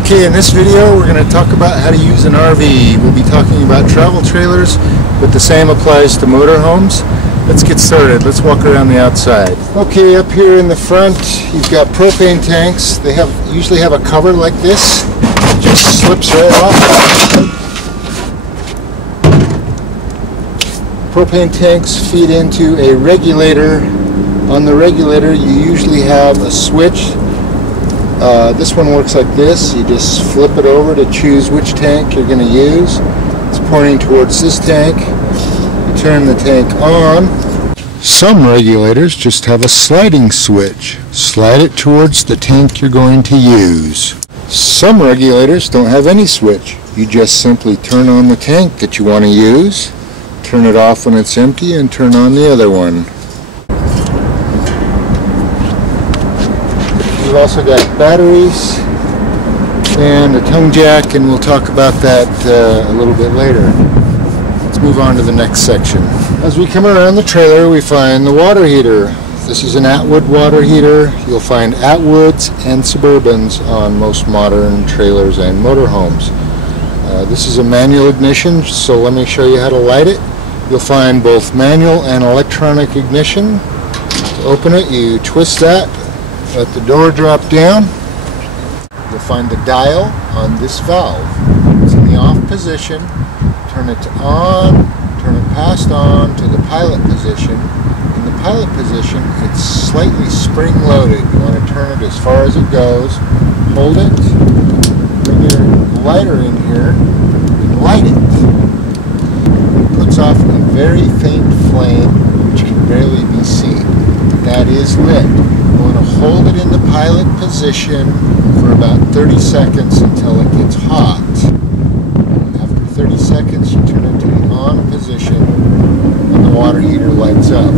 Okay, in this video we're going to talk about how to use an RV. We'll be talking about travel trailers, but the same applies to motorhomes. Let's get started. Let's walk around the outside. Okay, up here in the front you've got propane tanks. They usually have a cover like this. It just slips right off. Propane tanks feed into a regulator. On the regulator you usually have a switch. This one works like this. You just flip it over to choose which tank you're going to use. It's pointing towards this tank. You turn the tank on. Some regulators just have a sliding switch. Slide it towards the tank you're going to use. Some regulators don't have any switch. You just simply turn on the tank that you want to use, turn it off when it's empty, and turn on the other one. We've also got batteries and a tongue jack, and we'll talk about that a little bit later. Let's move on to the next section. As we come around the trailer, we find the water heater. This is an Atwood water heater. You'll find Atwoods and Suburbans on most modern trailers and motorhomes. This is a manual ignition, so let me show you how to light it. You'll find both manual and electronic ignition. To open it, you twist that. Let the door drop down. You'll find the dial on this valve. It's in the off position. Turn it to on, turn it past on to the pilot position. In the pilot position, it's slightly spring loaded. You want to turn it as far as it goes. Hold it, bring your lighter in here, and light it. It puts off a very faint flame, which can barely be seen. That is lit. You want to hold it in the pilot position for about 30 seconds until it gets hot. After 30 seconds, you turn it to the on position and the water heater lights up.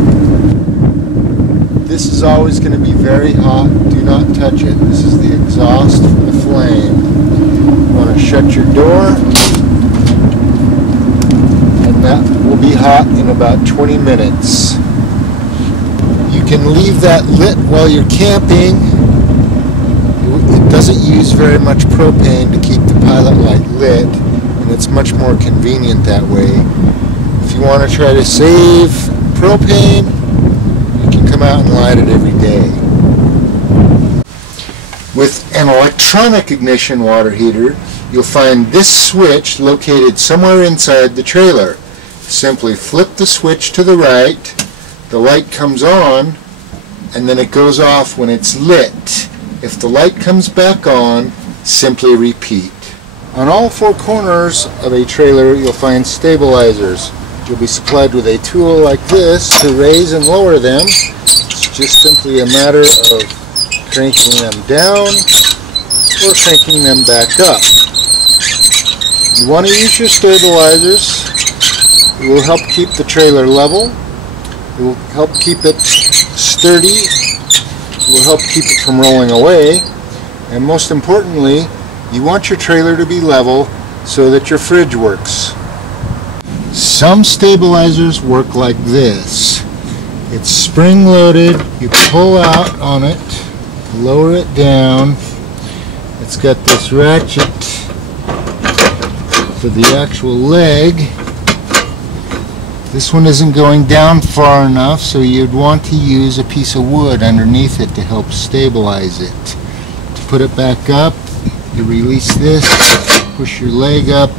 This is always going to be very hot. Do not touch it. This is the exhaust for the flame. You want to shut your door, and that will be hot in about 20 minutes. You can leave that lit while you're camping. It doesn't use very much propane to keep the pilot light lit, and it's much more convenient that way. If you want to try to save propane, you can come out and light it every day. With an electronic ignition water heater, you'll find this switch located somewhere inside the trailer. Simply flip the switch to the right. The light comes on, and then it goes off when it's lit. If the light comes back on, simply repeat. On all four corners of a trailer, you'll find stabilizers. You'll be supplied with a tool like this to raise and lower them. It's just simply a matter of cranking them down or cranking them back up. You want to use your stabilizers. It will help keep the trailer level. It will help keep it sturdy. It will help keep it from rolling away. And most importantly, you want your trailer to be level so that your fridge works. Some stabilizers work like this. It's spring loaded. You pull out on it, lower it down. It's got this ratchet for the actual leg. This one isn't going down far enough, so you'd want to use a piece of wood underneath it to help stabilize it. To put it back up, you release this, push your leg up,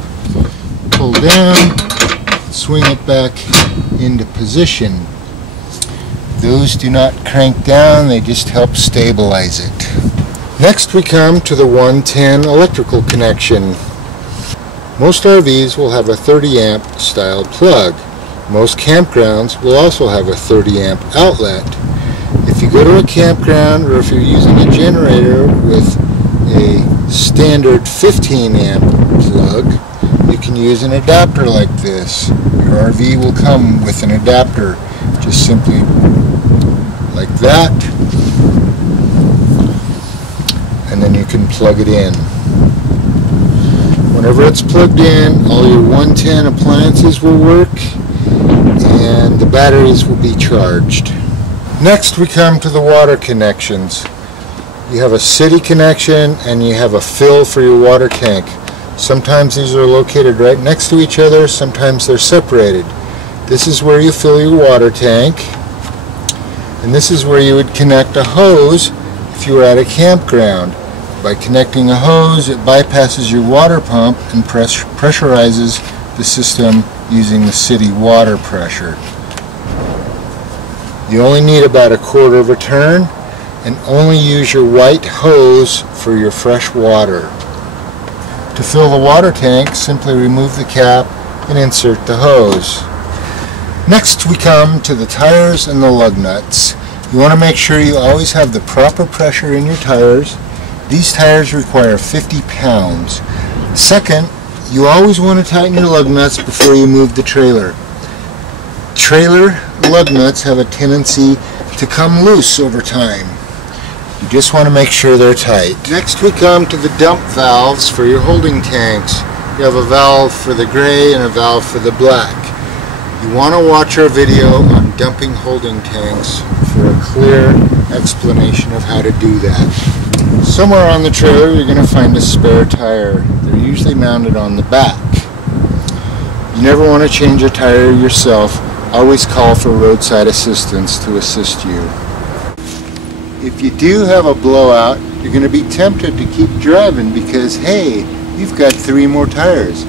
pull down, swing it back into position. Those do not crank down, they just help stabilize it. Next we come to the 110 electrical connection. Most RVs will have a 30 amp style plug. Most campgrounds will also have a 30 amp outlet. If you go to a campground, or if you're using a generator with a standard 15 amp plug, you can use an adapter like this. Your RV will come with an adapter, just simply like that, and then you can plug it in. Whenever it's plugged in, all your 110 appliances will work, and the batteries will be charged. Next we come to the water connections. You have a city connection and you have a fill for your water tank. Sometimes these are located right next to each other, sometimes they're separated. This is where you fill your water tank, and this is where you would connect a hose if you were at a campground. By connecting a hose, it bypasses your water pump and pressurizes the system using the city water pressure. You only need about a quarter of a turn and only use your white hose for your fresh water. To fill the water tank, simply remove the cap and insert the hose. Next we come to the tires and the lug nuts. You want to make sure you always have the proper pressure in your tires. These tires require 50 pounds. Second, you always want to tighten your lug nuts before you move the trailer. Trailer lug nuts have a tendency to come loose over time. You just want to make sure they're tight. Next we come to the dump valves for your holding tanks. You have a valve for the gray and a valve for the black. You want to watch our video on dumping holding tanks for a clear explanation of how to do that. Somewhere on the trailer you're going to find a spare tire. They're usually mounted on the back. You never want to change a tire yourself. Always call for roadside assistance to assist you. If you do have a blowout, you're going to be tempted to keep driving because, hey, you've got 3 more tires.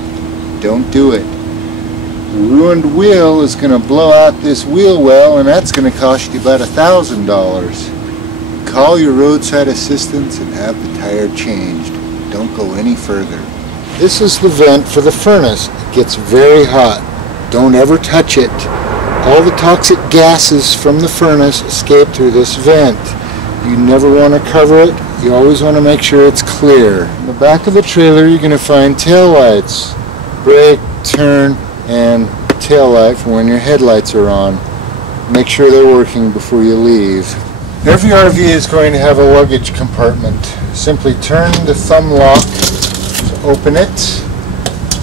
Don't do it. The ruined wheel is going to blow out this wheel well, and that's going to cost you about $1,000. Call your roadside assistance and have the tire changed. Don't go any further. This is the vent for the furnace. It gets very hot. Don't ever touch it. All the toxic gases from the furnace escape through this vent. You never want to cover it. You always want to make sure it's clear. In the back of the trailer you're going to find tail lights. Brake, turn, and tail light for when your headlights are on. Make sure they're working before you leave. Every RV is going to have a luggage compartment. Simply turn the thumb lock to open it.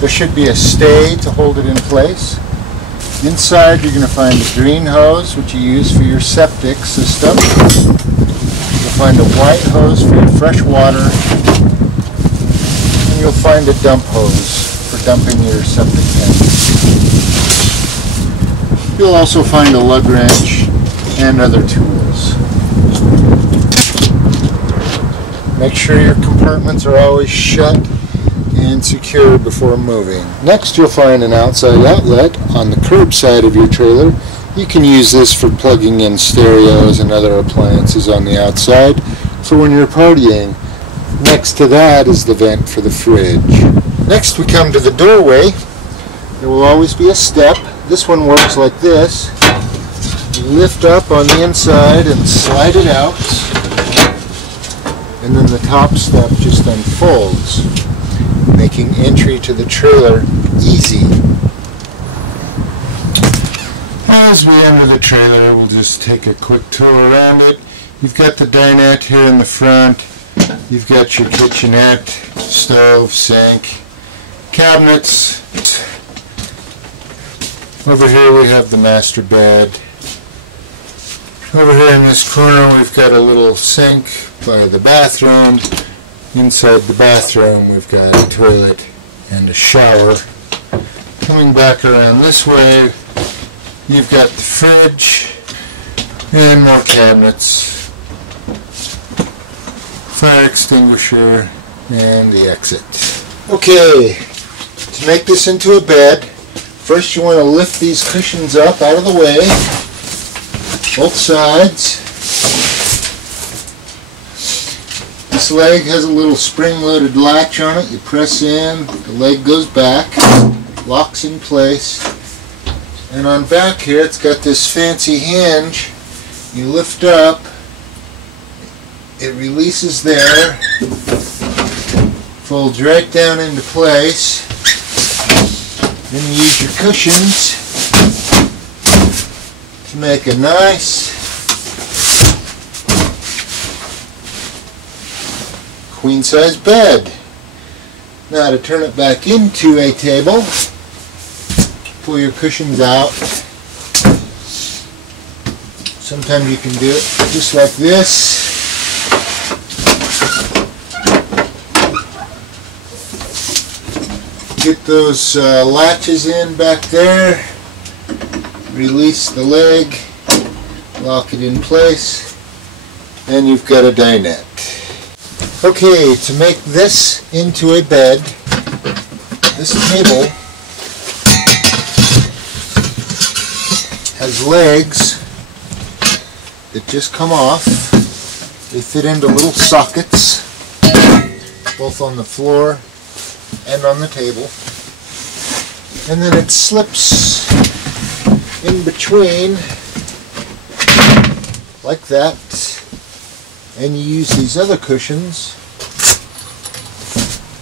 There should be a stay to hold it in place. Inside you're going to find a green hose, which you use for your septic system. You'll find a white hose for your fresh water. And you'll find a dump hose for dumping your septic tank. You'll also find a lug wrench and other tools. Make sure your compartments are always shut and secure before moving. Next you'll find an outside outlet on the curb side of your trailer. You can use this for plugging in stereos and other appliances on the outside for when you're partying. Next to that is the vent for the fridge. Next we come to the doorway. There will always be a step. This one works like this. You lift up on the inside and slide it out, and then the top step just unfolds, making entry to the trailer easy. As we enter the trailer, we'll just take a quick tour around it. You've got the dinette here in the front. You've got your kitchenette, stove, sink, cabinets. Over here we have the master bed. Over here in this corner we've got a little sink by the bathroom. Inside the bathroom we've got a toilet and a shower. Coming back around this way, you've got the fridge and more cabinets, fire extinguisher, and the exit. Okay, to make this into a bed, first you want to lift these cushions up out of the way, both sides. This leg has a little spring-loaded latch on it. You press in, the leg goes back, locks in place. And on back here it's got this fancy hinge. You lift up, it releases there, folds right down into place. Then you use your cushions to make a nice queen-size bed. Now to turn it back into a table, pull your cushions out. Sometimes you can do it just like this. Get those latches in back there, release the leg, lock it in place, and you've got a dinette. Okay, to make this into a bed, this table has legs that just come off. They fit into little sockets, both on the floor and on the table, and then it slips in between like that, and you use these other cushions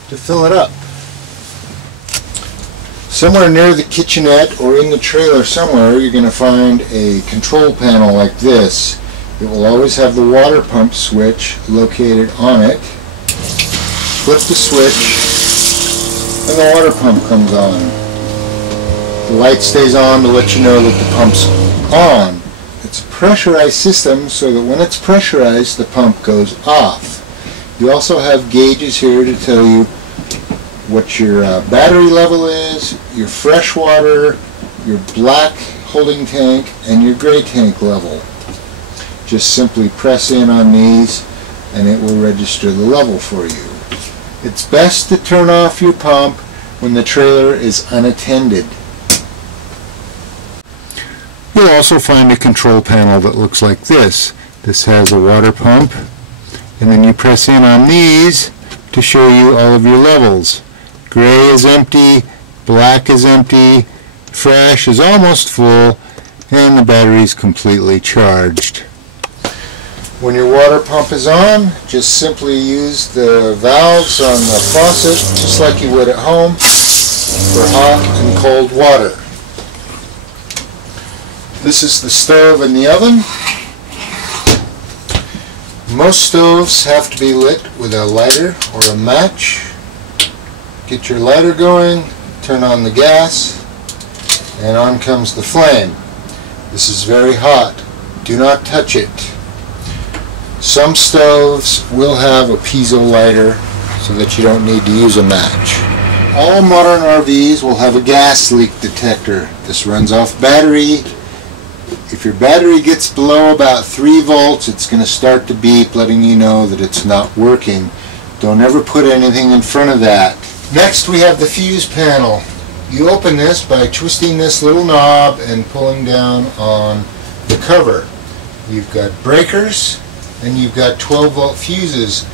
to fill it up. Somewhere near the kitchenette or in the trailer somewhere, you're going to find a control panel like this. It will always have the water pump switch located on it. Flip the switch and the water pump comes on. The light stays on to let you know that the pump's on. It's a pressurized system, so that when it's pressurized, the pump goes off. You also have gauges here to tell you what your battery level is, your fresh water, your black holding tank, and your gray tank level. Just simply press in on these and it will register the level for you. It's best to turn off your pump when the trailer is unattended. You'll also find a control panel that looks like this. This has a water pump, and then you press in on these to show you all of your levels. Gray is empty, black is empty, fresh is almost full, and the battery is completely charged. When your water pump is on, just simply use the valves on the faucet just like you would at home for hot and cold water. This is the stove and the oven. Most stoves have to be lit with a lighter or a match. Get your lighter going, turn on the gas, and on comes the flame. This is very hot. Do not touch it. Some stoves will have a piezo lighter so that you don't need to use a match. All modern RVs will have a gas leak detector. This runs off battery. If your battery gets below about 3 volts, it's going to start to beep, letting you know that it's not working. Don't ever put anything in front of that. Next, we have the fuse panel. You open this by twisting this little knob and pulling down on the cover. You've got breakers and you've got 12-volt fuses.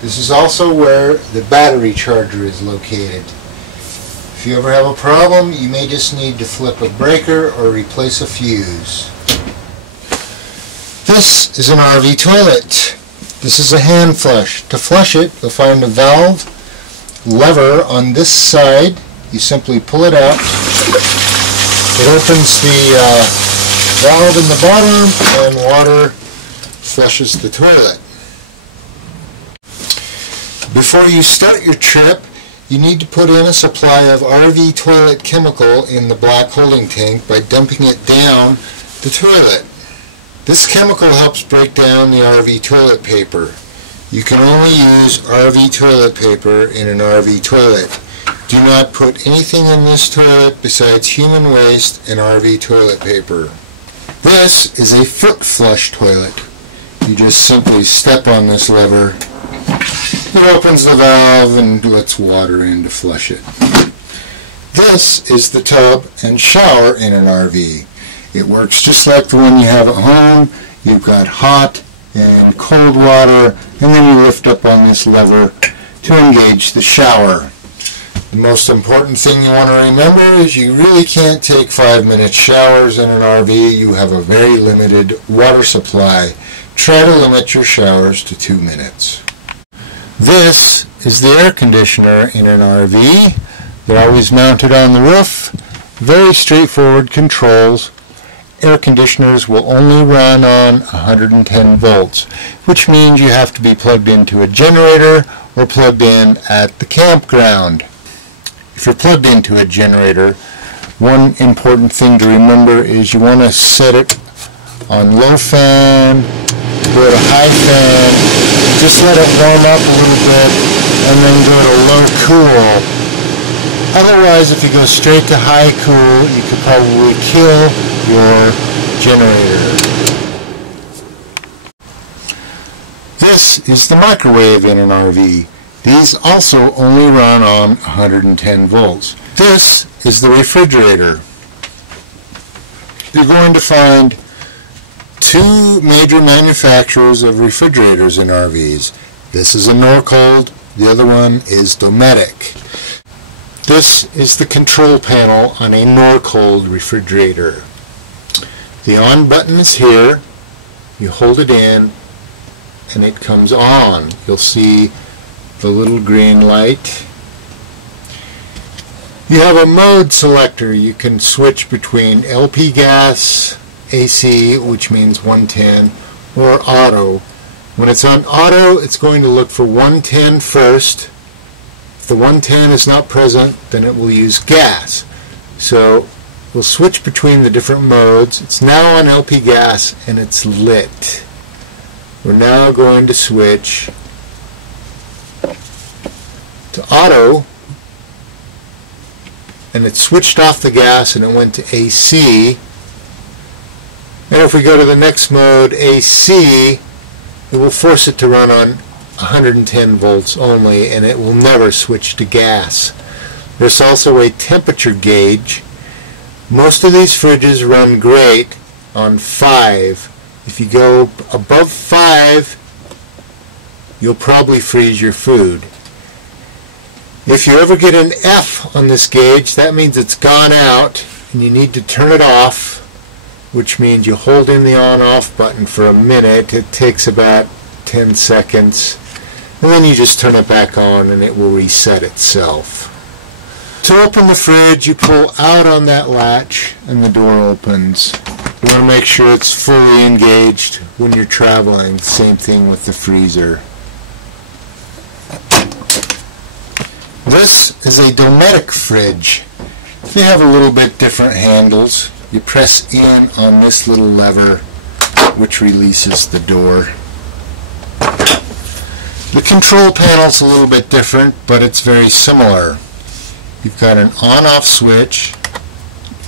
This is also where the battery charger is located. If you ever have a problem, you may just need to flip a breaker or replace a fuse. This is an RV toilet. This is a hand flush. To flush it, you'll find a valve lever on this side. You simply pull it out. It opens the valve in the bottom and water flushes the toilet. Before you start your trip, you need to put in a supply of RV toilet chemical in the black holding tank by dumping it down the toilet. This chemical helps break down the RV toilet paper. You can only use RV toilet paper in an RV toilet. Do not put anything in this toilet besides human waste and RV toilet paper. This is a foot flush toilet. You just simply step on this lever. It opens the valve and lets water in to flush it. This is the tub and shower in an RV. It works just like the one you have at home. You've got hot and cold water, and then you lift up on this lever to engage the shower. The most important thing you want to remember is you really can't take 5-minute showers in an RV. You have a very limited water supply. Try to limit your showers to 2 minutes. This is the air conditioner in an RV. They're always mounted on the roof. Very straightforward controls. Air conditioners will only run on 110 volts, which means you have to be plugged into a generator or plugged in at the campground. If you're plugged into a generator, one important thing to remember is you want to set it on low fan, go to high fan, just let it warm up a little bit, and then go to low cool. Otherwise, if you go straight to high cool, you could probably kill your generator. This is the microwave in an RV. These also only run on 110 volts. This is the refrigerator. You're going to find two major manufacturers of refrigerators in RVs. This is a Norcold, the other one is Dometic. This is the control panel on a Norcold refrigerator. The on button is here. You hold it in and it comes on. You'll see the little green light. You have a mode selector. You can switch between LP gas, AC, which means 110, or auto. When it's on auto, it's going to look for 110 first. If the 110 is not present, then it will use gas. So we'll switch between the different modes. It's now on LP gas and it's lit. We're now going to switch to auto, and it switched off the gas and it went to AC. And if we go to the next mode, AC, it will force it to run on 110 volts only, and it will never switch to gas. There's also a temperature gauge. Most of these fridges run great on 5. If you go above 5, you'll probably freeze your food. If you ever get an F on this gauge, that means it's gone out and you need to turn it off, which means you hold in the on-off button for a minute. It takes about 10 seconds, and then you just turn it back on and it will reset itself. To open the fridge, you pull out on that latch and the door opens. You want to make sure it's fully engaged when you're traveling. Same thing with the freezer. This is a Dometic fridge. They have a little bit different handles. You press in on this little lever, which releases the door. The control panel's a little bit different, but it's very similar. You've got an on-off switch,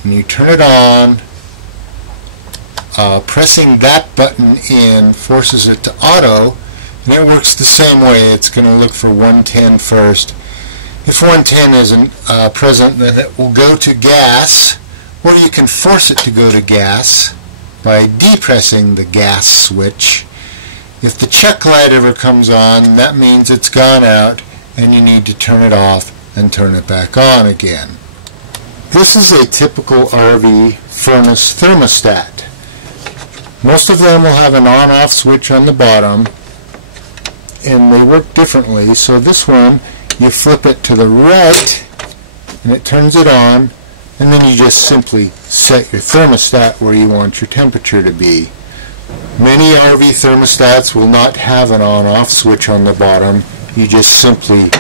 and you turn it on. Pressing that button in forces it to auto, and it works the same way. It's going to look for 110 first. If 110 isn't present, then it will go to gas, or you can force it to go to gas by depressing the gas switch. If the check light ever comes on, that means it's gone out and you need to turn it off and turn it back on again. This is a typical RV furnace thermostat. Most of them will have an on-off switch on the bottom, and they work differently. So this one, you flip it to the right and it turns it on, and then you just simply set your thermostat where you want your temperature to be. Many RV thermostats will not have an on-off switch on the bottom. You just simply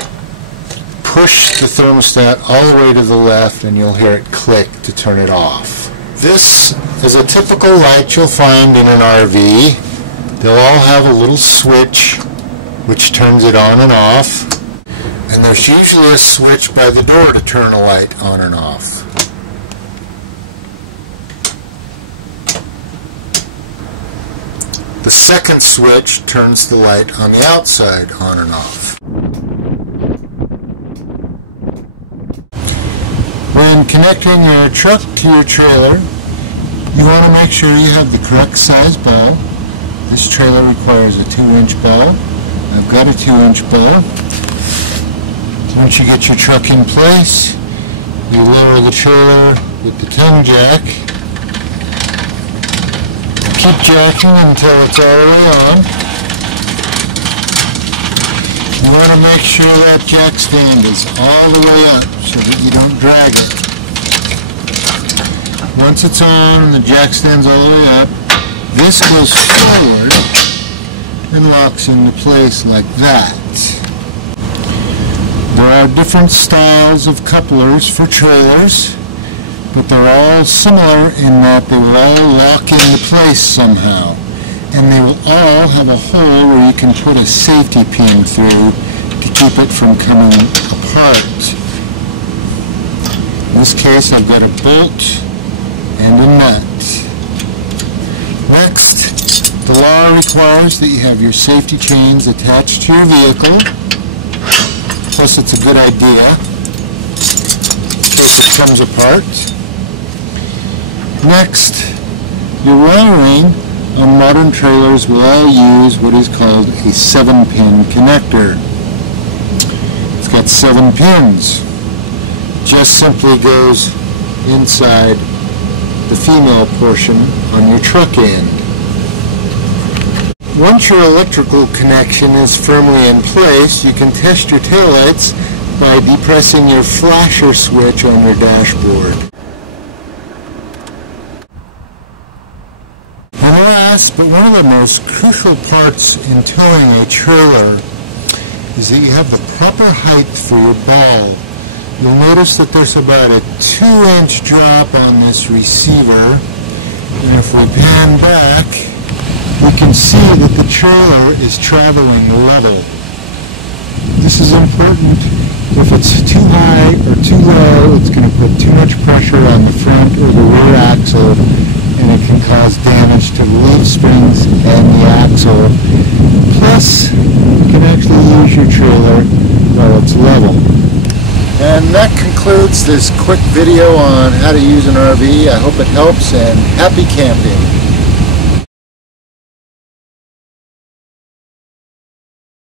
push the thermostat all the way to the left and you'll hear it click to turn it off. This is a typical light you'll find in an RV. They'll all have a little switch which turns it on and off. And there's usually a switch by the door to turn a light on and off. The second switch turns the light on the outside on and off. When connecting your truck to your trailer, you want to make sure you have the correct size bow. This trailer requires a 2-inch bow. I've got a 2-inch bow. Once you get your truck in place, you lower the trailer with the tongue jack. Keep jacking until it's all the way on. You want to make sure that jack stand is all the way up so that you don't drag it. Once it's on and the jack stands all the way up, this goes forward and locks into place like that. There are different styles of couplers for trailers, but they're all similar in that they will all lock into place somehow. And they will all have a hole where you can put a safety pin through to keep it from coming apart. In this case, I've got a bolt and a nut. Next, the law requires that you have your safety chains attached to your vehicle. Plus, it's a good idea in case it comes apart. Next, your wiring on modern trailers will all use what is called a 7-pin connector. It's got 7 pins. Just simply goes inside the female portion on your truck end. Once your electrical connection is firmly in place, you can test your taillights by depressing your flasher switch on your dashboard. And last, but one of the most crucial parts in towing a trailer is that you have the proper height for your ball. You'll notice that there's about a 2-inch drop on this receiver, and if we pan back, we can see that the trailer is traveling level. This is important. If it's too high or too low, it's going to put too much pressure on the front or the rear axle, and it can cause damage to the leaf springs and the axle. Plus, you can actually use your trailer while it's level. And that concludes this quick video on how to use an RV. I hope it helps, and happy camping.